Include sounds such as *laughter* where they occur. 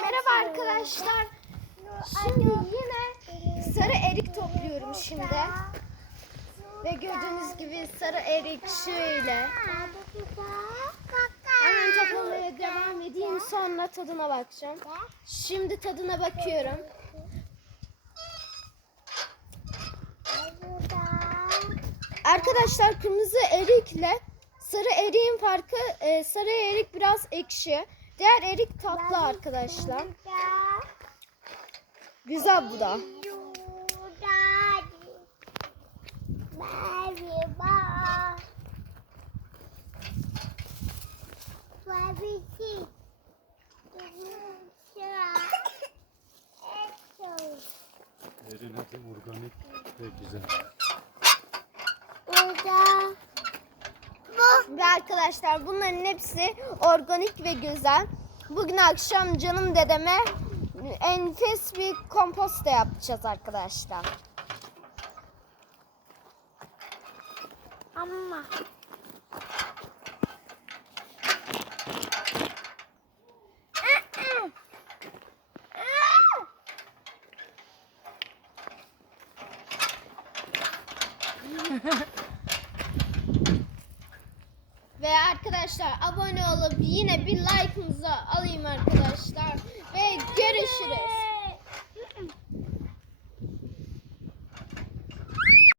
merhaba arkadaşlar. Şimdi yine sarı erik topluyorum şimdi. Ve gördüğünüz gibi sarı erik şöyle. Hemen toplamaya devam edeyim sonra tadına bakacağım. Şimdi tadına bakıyorum. Arkadaşlar kırmızı erikle sarı eriğin farkı e, sarı erik biraz ekşi. Diğer erik tatlı arkadaşlar. Güzel bu da. Erin adı organik ve güzel. Ve arkadaşlar bunların hepsi organik ve güzel. Bugün akşam canım dedeme enfes bir kompost da yapacağız arkadaşlar. Ama *laughs* Ve arkadaşlar abone olup yine bir like'ınızı alayım arkadaşlar.